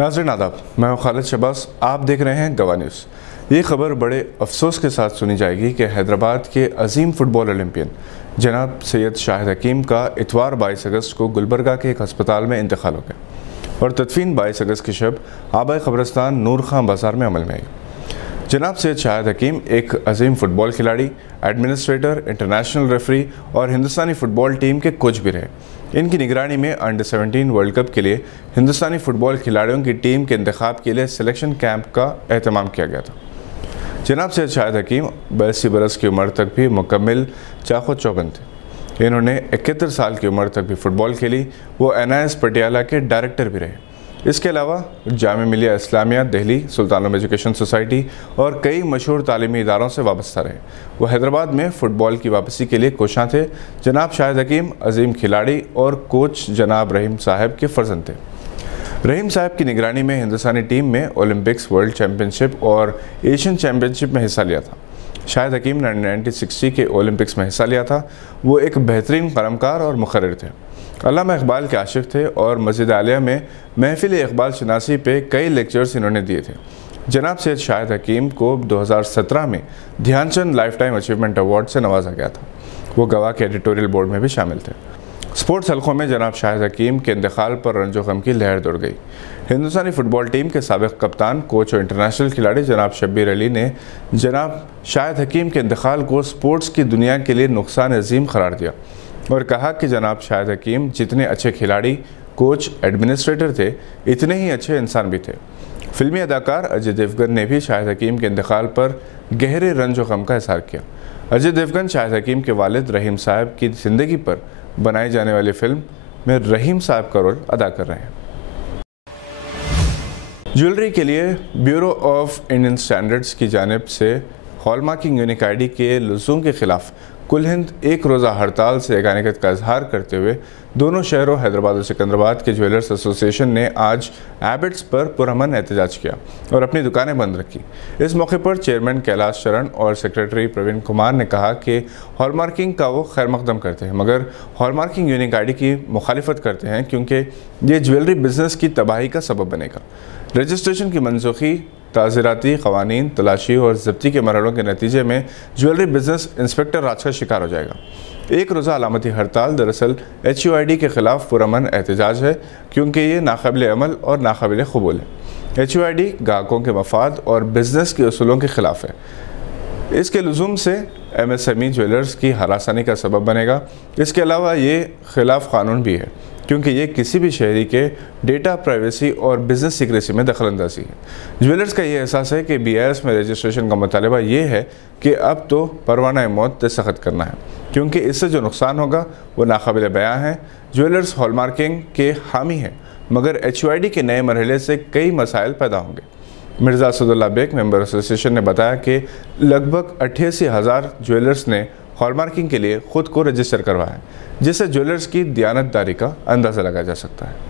नाज़रीन आदाब, मैं हूं खालिद शहबाज। आप देख रहे हैं गवाह न्यूज़। ये खबर बड़े अफसोस के साथ सुनी जाएगी कि हैदराबाद के अजीम फ़ुटबॉल ओलंपियन जनाब सैयद शाहिद हकीम का इतवार 22 अगस्त को गुलबर्गा के एक अस्पताल में इंतकाल हो गया और तदफीन 22 अगस्त की शब आबाई कब्रिस्तान नूर खां बाज़ार में अमल में आई। जनाब सैयद शाहिद हकीम एक अजीम फ़ुटबॉल खिलाड़ी, एडमिनिस्ट्रेटर, इंटरनेशनल रेफरी और हिंदुस्तानी फ़ुटबॉल टीम के कोच भी रहे। इनकी निगरानी में अंडर 17 वर्ल्ड कप के लिए हिंदुस्तानी फ़ुटबॉल खिलाड़ियों की टीम के इंतखाब के लिए सिलेक्शन कैंप का एहतमाम किया गया था। जनाब सैयद शाहिद हकीम 82 बरस की उम्र तक भी मुकम्मिल चाक़ो चौबंद थे। इन्होंने 71 साल की उम्र तक भी फ़ुटबॉल खेली। वो NIS पटियाला के डायरेक्टर भी रहे। इसके अलावा जामिया मिलिया इस्लामिया दिल्ली, सुल्तान एजुकेशन सोसाइटी और कई मशहूर तालीमी इदारों से वाबस्ता रहे। वो हैदराबाद में फ़ुटबॉल की वापसी के लिए कोशां थे। जनाब शाहिद हकीम अजीम खिलाड़ी और कोच जनाब रहीम साहब के फ़र्जंद थे। रहीम साहब की निगरानी में हिंदुस्तानी टीम में ओलंपिक्स, वर्ल्ड चैम्पियनशिप और एशियन चैम्पियनशिप में हिस्सा लिया था। शाहिद हकीम ने 1960 के ओलंपिक्स में हिस्सा लिया था। वो एक बेहतरीन कलमकार और मुखर्रिर थे। अल्लामा इकबाल के आशिक़ थे और मस्जिद आलिया में महफिल इकबाल शनासी पे कई लेक्चर्स इन्होंने दिए थे। जनाब सैयद शाहिद हकीम को 2017 में Dhyanchand lifetime achievement award से नवाजा गया था। वो गवाह के एडिटोरियल बोर्ड में भी शामिल थे। स्पोर्ट्स हलकों में जनाब शाहिद हकीम के इंतकाल पर रंजो गम की लहर दौड़ गई। हिंदुस्तानी फ़ुटबॉल टीम के साबिक़ कप्तान, कोच और इंटरनेशनल खिलाड़ी जनाब शब्बीर अली ने जनाब शाहिद हकीम के इंतकाल को स्पोर्ट्स की दुनिया के लिए नुकसान अजीम करार दिया और कहा कि जनाब शाहिद हकीम जितने अच्छे खिलाड़ी, कोच, एडमिनिस्ट्रेटर थे, इतने ही अच्छे इंसान भी थे। फिल्मी अदाकार अजय देवगन ने भी शाहिद हकीम के इंतकाल पर गहरे रंज व गम का इज़हार किया। अजय देवगन शाहिद हकीम के वालिद रहीम साहब की ज़िंदगी पर बनाई जाने वाली फिल्म में रहीम साहब का रोल अदा कर रहे हैं। ज्वेलरी के लिए ब्यूरो ऑफ इंडियन स्टैंडर्ड्स की जानिब से हॉलमार्किंग यूनिक ID के लज़ूम के ख़िलाफ़ कुल हिंद एक रोज़ा हड़ताल से यकानियत का इजहार करते हुए दोनों शहरों हैदराबाद और सिकंदराबाद के ज्वेलर्स एसोसिएशन ने आज एबिट्स पर पुरअमन एहतजाज किया और अपनी दुकानें बंद रखी। इस मौके पर चेयरमैन कैलाश चरण और सेक्रेटरी प्रवीण कुमार ने कहा कि हॉलमार्किंग का वो खैर मकदम करते हैं, मगर हॉलमार्किंग यूनिक ID की मुखालिफत करते हैं क्योंकि ये ज्वेलरी बिजनेस की तबाही का सबब बनेगा। रजिस्ट्रेशन की मनसूखी, ताज़ीराती क़वानीन, तलाशी और ज़ब्ती के मरहलों के नतीजे में ज्वेलरी बिजनेस इंस्पेक्टर राज का शिकार हो जाएगा। एक रोज़ा अलामती हड़ताल दरअसल HUID के ख़िलाफ़ पुरअमन एहतजाज है क्योंकि ये नाकाबिल अमल और नाकाबिल क़बूल है। HUID ग्राहकों के मफाद और बिजनेस के उसूलों के ख़िलाफ़ है। इसके लज़ूम से MSME ज्वेलर्स की हरासानी का सबब बनेगा। इसके अलावा ये ख़िलाफ़ कानून भी है क्योंकि ये किसी भी शहरी के डेटा प्राइवेसी और बिज़नेस सीक्रेसी में दखलंदाजी है। ज्वेलर्स का ये एहसास है कि BIS में रजिस्ट्रेशन का मुतालबा ये है कि अब तो परवाना मौत दस्तखत करना है क्योंकि इससे जो नुकसान होगा वो नाकाबिल बयां है। ज्वेलर्स हॉलमार्किंग के हामी हैं, मगर HUID के नए मरहले से कई मसाइल पैदा होंगे। मिर्ज़ा असदुल्ला बेग मेंबर एसोसिएशन ने बताया कि लगभग 88,000 ज्वेलर्स ने हॉलमार्किंग के लिए ख़ुद को रजिस्टर करवाया है, जिससे ज्वेलर्स की दयानतदारी का अंदाज़ा लगाया जा सकता है।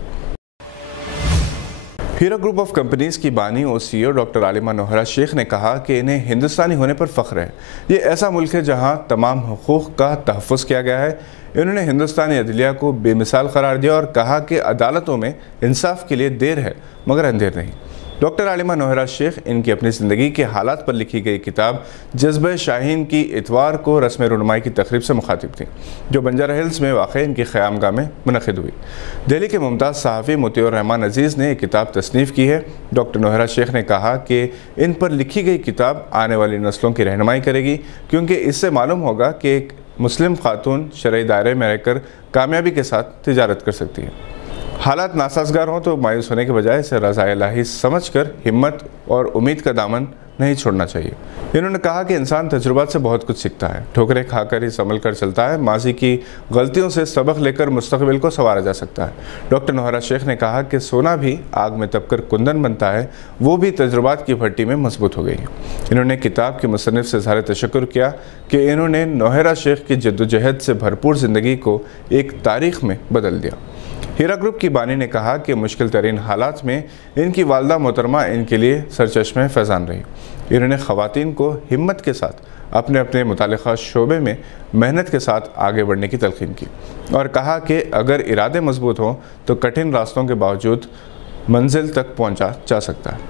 हीरा ग्रुप ऑफ कंपनीज़ की बानी और CEO डॉक्टर आलिमा नोहरा शेख ने कहा कि इन्हें हिंदुस्तानी होने पर फ़ख्र है। ये ऐसा मुल्क है जहां तमाम हुकूक़ का तहफ़्फ़ुज़ किया गया है। इन्होंने हिंदुस्तानी अदलिया को बेमिसाल करार दिया और कहा कि अदालतों में इंसाफ के लिए देर है मगर अंधेर नहीं। डॉक्टर आलिमा नोहरा शेख इनकी अपनी ज़िंदगी के हालात पर लिखी गई किताब जज्बे शाहीन की इतवार को रस्म रुनमाई की तकरीब से मुखातिब थी, जो बंजारा हिल्स में वाक़ इनकी क़यामगाह में मुनक़िद हुई। दिल्ली के मुमताज़ सहाफ़ी मोतिउर रहमान अज़ीज़ ने एक किताब तसनीफ़ की है। डॉक्टर नोहरा शेख ने कहा कि इन पर लिखी गई किताब आने वाली नस्लों की रहनुमाई करेगी क्योंकि इससे मालूम होगा कि एक मुस्लिम खातून शरई दायरे में रहकर कामयाबी के साथ तिजारत कर सकती है। हालात नासाज़गार हों तो मायूस होने के बजाय इसे रज़ाए इलाही समझकर हिम्मत और उम्मीद का दामन नहीं छोड़ना चाहिए। इन्होंने कहा कि इंसान तजुर्बात से बहुत कुछ सीखता है, ठोकरें खाकर ही संभल कर चलता है। माजी की गलतियों से सबक लेकर मुस्तकबिल को संवारा जा सकता है। डॉक्टर नोहरा शेख ने कहा कि सोना भी आग में तपकर कुंदन बनता है, वो भी तजुर्बात की भट्टी में मजबूत हो गई है। इन्होंने किताब के मुसन्निफ़ से इज़हार तशक्कुर किया कि इन्होंने नोहरा शेख की जद्दोजहद से भरपूर ज़िंदगी को एक तारीख़ में बदल दिया। हीरा ग्रुप की बानी ने कहा कि मुश्किल तरीन हालात में इनकी वालदा मोहतरमा इनके लिए सरचश्मे फैज़ान रही। इन्होंने ख़वातीन को हिम्मत के साथ अपने अपने मुतालिका शोबे में मेहनत के साथ आगे बढ़ने की तलक़ीन की और कहा कि अगर इरादे मजबूत हों तो कठिन रास्तों के बावजूद मंजिल तक पहुंचा जा सकता है।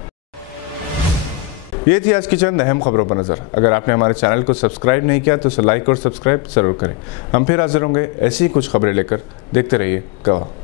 ये थी आज की चंद अहम खबरों पर नज़र। अगर आपने हमारे चैनल को सब्सक्राइब नहीं किया तो उसे लाइक और सब्सक्राइब ज़रूर करें। हम फिर हाजिर होंगे ऐसी ही कुछ खबरें लेकर। देखते रहिए गवाह।